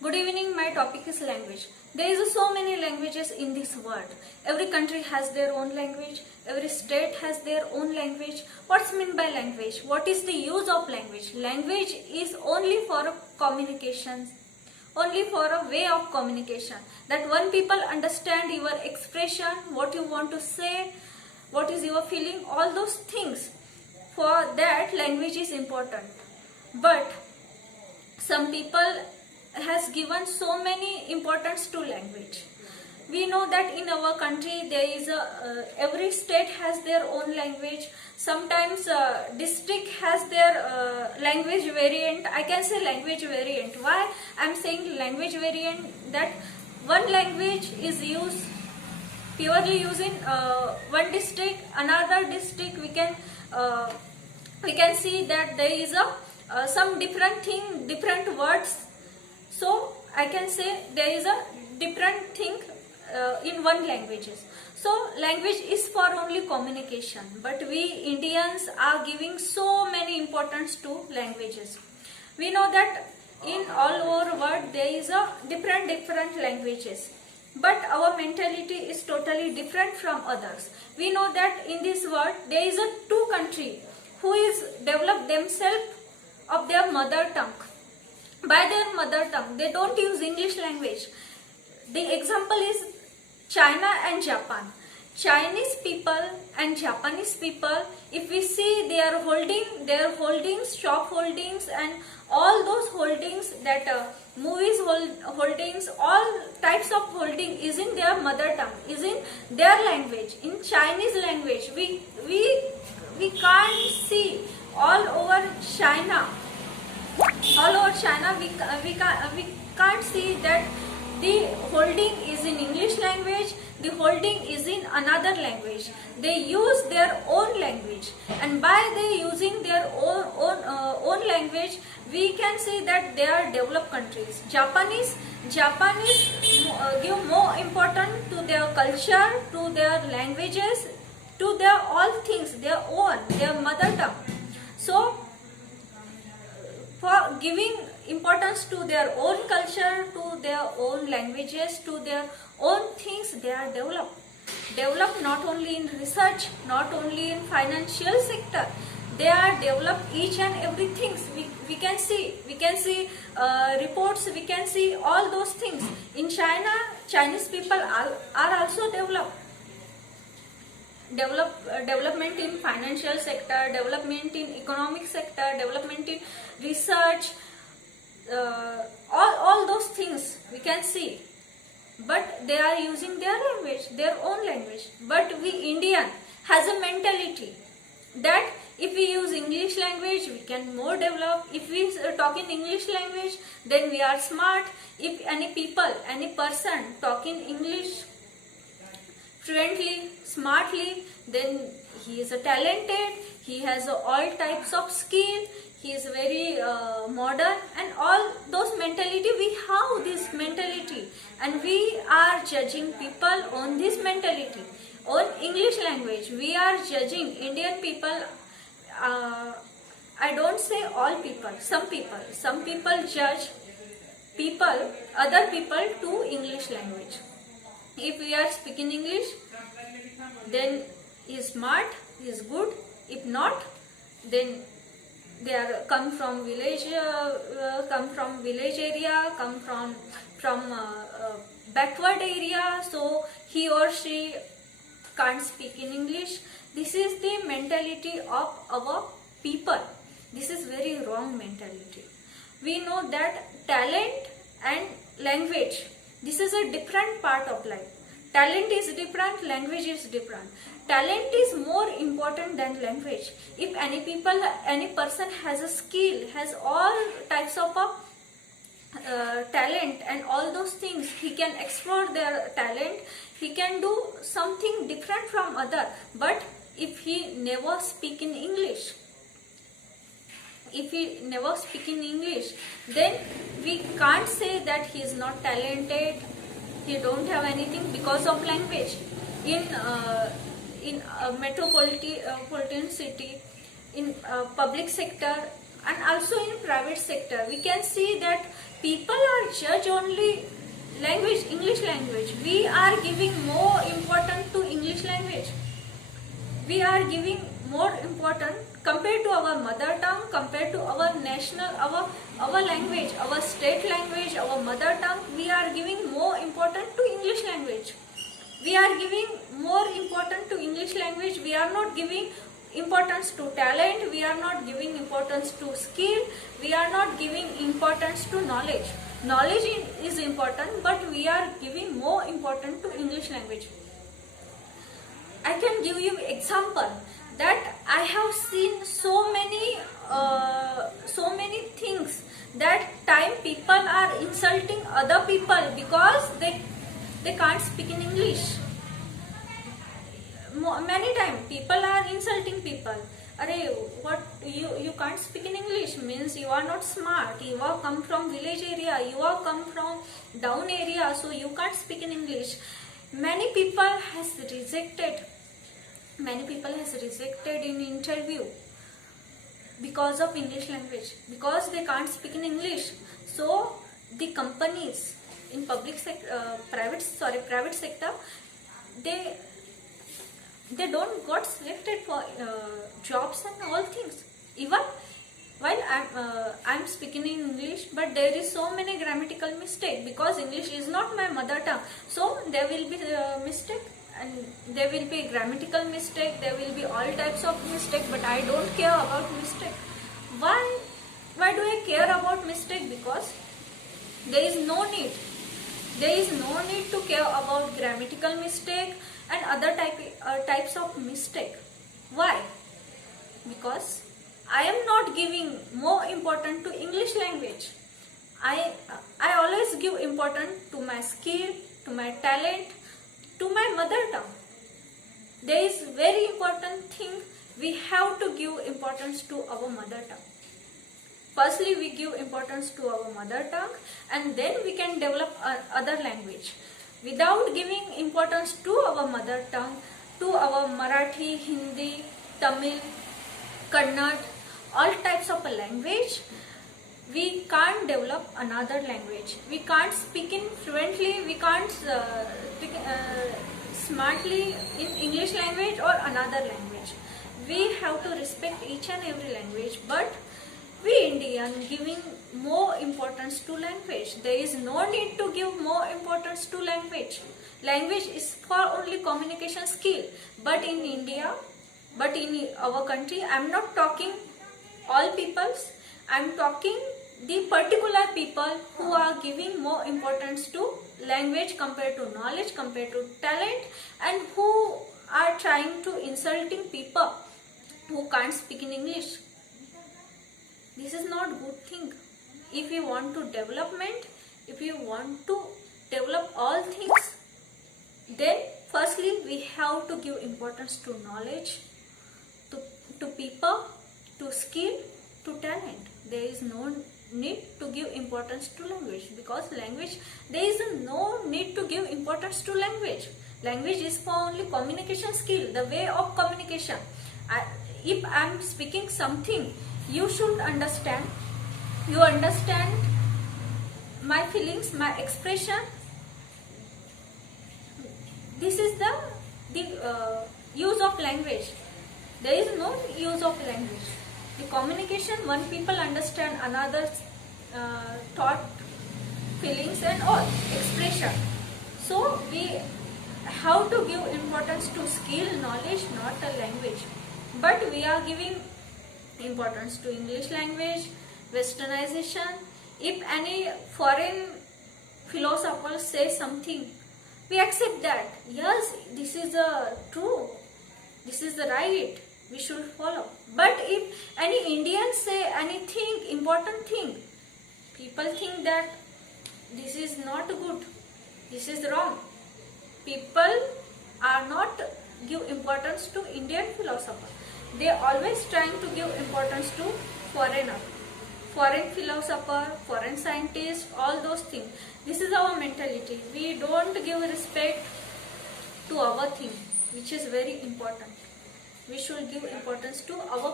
Good evening. My topic is language. There is so many languages in this world. Every country has their own language. Every state has their own language. What's meant by language? What is the use of language? Language is only for communication, only for a way of communication. That one people understand your expression, what you want to say, what is your feeling, all those things. For that, language is important. But some people has given so many importance to language. We know that in our country there is every state has their own language. Sometimes district has their language variant. I can say language variant. Why I am saying language variant? That one language is used purely using one district, another district we can see that there is a some different thing, different words. So I can say there is a different thing in one languages. So language is for only communication, but we Indians are giving so many importance to languages. We know that in all over world there is a different languages, but our mentality is totally different from others. We know that in this world there is a two country who is developed themselves of their mother tongue. By their mother tongue, they don't use English language. The example is China and Japan. Chinese people and Japanese people, if we see they are holding their holdings, shop holdings and all those holdings, that movies holdings, all types of holding is in their mother tongue, is in their language, in Chinese language. We can't see all over China. All over China, we can't see that the holding is in English language, the holding is in another language. They use their own language, and by they using their own language, we can say that they are developed countries. Japanese give more importance to their culture, to their languages, to their all things, their own, their mother tongue. So for giving importance to their own culture, to their own languages, to their own things, they are developed not only in research, not only in financial sector, they are developed each and everything. We can see reports, we can see all those things. In China, Chinese people are also development in financial sector, development in economic sector, development in research, all those things we can see. But they are using their language, their own language. But we Indian has a mentality that if we use English language, we can more develop. If we talk in English language, then we are smart. If any person talk in English fluently, smartly, then he is a talented, he has all types of skill, he is very modern, and all those mentality, we have this mentality, and we are judging people on this mentality. On English language, we are judging Indian people. I don't say all people, some people judge other people to English language. If we are speaking English, then he is smart, he is good. If not, then they are come from village area, come from backward area, so he or she can't speak in English. This is the mentality of our people. This is very wrong mentality. We know that talent and language, this is a different part of life. Talent is different, language is different. Talent is more important than language. If any person has a skill, has all types of talent and all those things, he can explore their talent, he can do something different from other. But if he never speak in English, then we can't say that he is not talented, he don't have anything because of language. In metropolitan city, in public sector, and also in private sector, we can see that people are judge only language, English language. We are giving more importance to English language. We are giving more important compared to our mother tongue, compared to our national, our language, our state language, our mother tongue. We are giving more important to English language. We are giving more important to English language. We are not giving importance to talent. We are not giving importance to skill. We are not giving importance to knowledge. Knowledge is important, but we are giving more importance to English language. I can give you example that I have seen so many things that time people are insulting other people because they can't speak in English. Many times people are insulting people. Arey, what you can't speak in English means you are not smart. You are come from village area. You are come from down area, so you can't speak in English. Many people has rejected in interview because of English language, because they can't speak in English. So the companies in private sector, they don't got selected for jobs and all things. Even while I'm speaking in English, but there is so many grammatical mistake because English is not my mother tongue. So there will be mistake, and there will be grammatical mistake. There will be all types of mistake. But I don't care about mistake. Why do I care about mistake? Because there is no need. There is no need to care about grammatical mistake and other types of mistake. Why? Because I am not giving more importance to English language. I always give importance to my skill, to my talent, to my mother tongue. There is very important thing. We have to give importance to our mother tongue. Firstly, we give importance to our mother tongue, and then we can develop other language. Without giving importance to our mother tongue, to our Marathi, Hindi, Tamil, Kannada, all types of a language, we can't develop another language. We can't speak in fluently, we can't speak smartly in English language or another language. We have to respect each and every language, but we Indian giving more importance to language. There is no need to give more importance to language. Language is for only communication skill. But in India, but in our country, I am not talking all peoples. I am talking the particular people who are giving more importance to language compared to knowledge, compared to talent, and who are trying to insulting people who can't speak in English. This is not good thing. If you want to development, if you want to develop all things, then firstly we have to give importance to knowledge, to people, to skill, to talent. There is no need to give importance to language, because language, there is no need to give importance to language. Language is for only communication skill, the way of communication. If I am speaking something, you should understand. You understand my feelings, my expression. This is the use of language. There is no use of language. The communication, one people understand another's thought, feelings and all, expression. So we have to give importance to skill, knowledge, not the language. But we are giving importance to English language, westernization. If any foreign philosopher says something, we accept that. Yes, this is true. This is the right. We should follow. But if any Indian say anything, important thing, people think that this is not good. This is wrong. People are not give importance to Indian philosopher. They always trying to give importance to foreigner, foreign philosopher, foreign scientist, all those things. This is our mentality. We don't give respect to our thing, which is very important. We should give importance to our